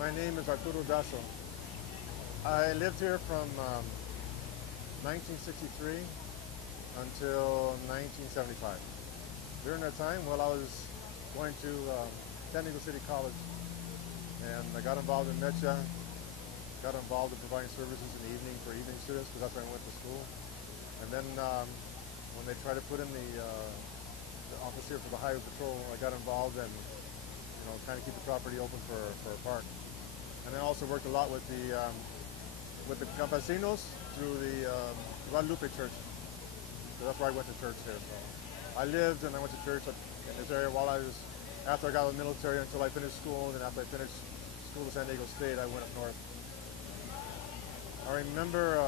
My name is Arturo Gasa. I lived here from 1963 until 1975. During that time, well, I was going to San Diego City College, and I got involved in Mecha, got involved in providing services in the evening for evening students, because that's where I went to school. And then when they tried to put in the office here for the highway patrol, I got involved and kind of keep the property open for a park. And I also worked a lot with the campesinos through the Guadalupe Church. So that's where I went to church there. So I lived and I went to church in this area after I got out of the military until I finished school. And then after I finished school at San Diego State, I went up north. I remember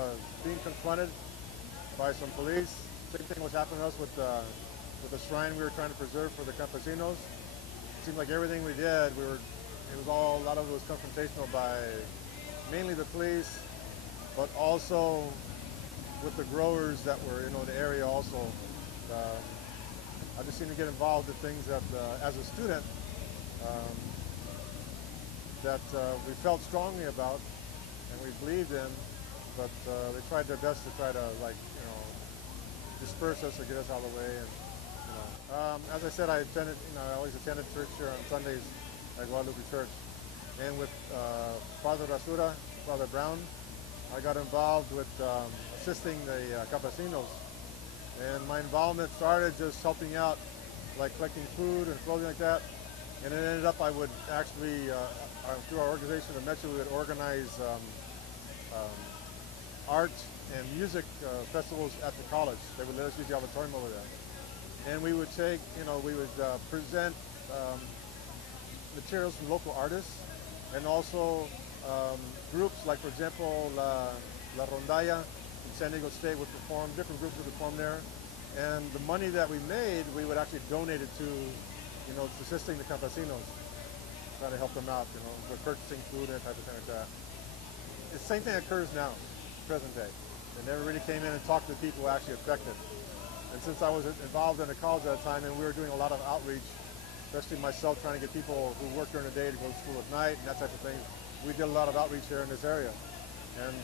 being confronted by some police. Same thing was happening to us with the shrine we were trying to preserve for the campesinos. It seemed like everything we did, a lot of it was confrontational by mainly the police, but also with the growers that were in the area also. I just seemed to get involved in things that, as a student, that we felt strongly about and we believed in, but they tried their best to try to disperse us or get us out of the way. And as I said, I always attended church here on Sundays at Guadalupe Church. And with Father Rasura, Father Brown, I got involved with assisting the campesinos. And my involvement started just helping out, like collecting food and clothing like that. And it ended up I would actually, through our organization of Metro, we would organize art and music festivals at the college. They would let us use the auditorium over there. And we would present materials from local artists, and also groups like, for example, La Rondalla in San Diego State would perform, different groups would perform there. And the money that we made, we would actually donate it to, assisting the campesinos, trying to help them out, with purchasing food and type of thing like that. The same thing occurs now, present day. They never really came in and talked to the people actually affected. And since I was involved in the college at the time, and we were doing a lot of outreach, especially myself trying to get people who work during the day to go to school at night and that type of thing, we did a lot of outreach here in this area. And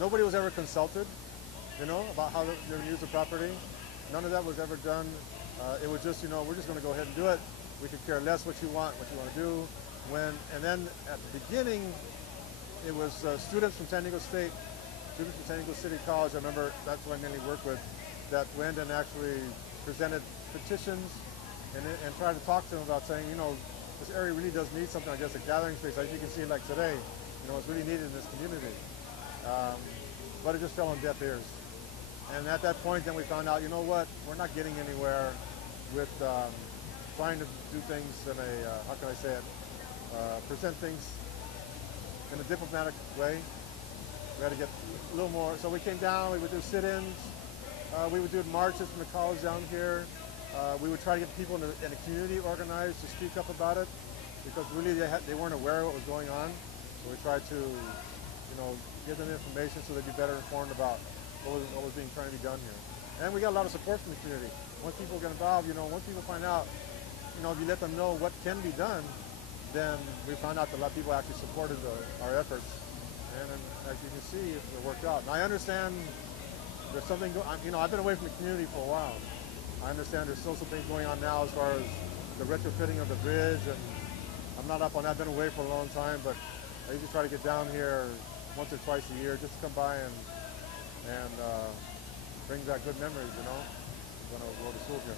nobody was ever consulted, about how they're going to use the property. None of that was ever done. It was just, we're just going to go ahead and do it. We could care less what you want to do. And then at the beginning, it was students from San Diego State, students from San Diego City College, I remember that's who I mainly worked with, that went and actually presented petitions and tried to talk to them about saying, this area really does need something, I guess, a gathering space. Like you can see, like today, it's really needed in this community. But it just fell on deaf ears. And at that point, then we found out, we're not getting anywhere with trying to do things in a, how can I say it, present things in a diplomatic way. We had to get a little more. So we came down, we would do sit-ins, we would do marches from the college down here. We would try to get people in the community organized to speak up about it, because really they weren't aware of what was going on. So we tried to, give them information so they'd be better informed about what was being trying to be done here. And we got a lot of support from the community. Once people get involved, once people find out, if you let them know what can be done, then we found out that a lot of people actually supported our efforts. And as you can see, it worked out. And I understand there's something, I've been away from the community for a while. I understand there's still some things going on now as far as the retrofitting of the bridge, and I'm not up on that. I've been away for a long time, but I usually try to get down here once or twice a year just to come by and bring back good memories, when I go to school here.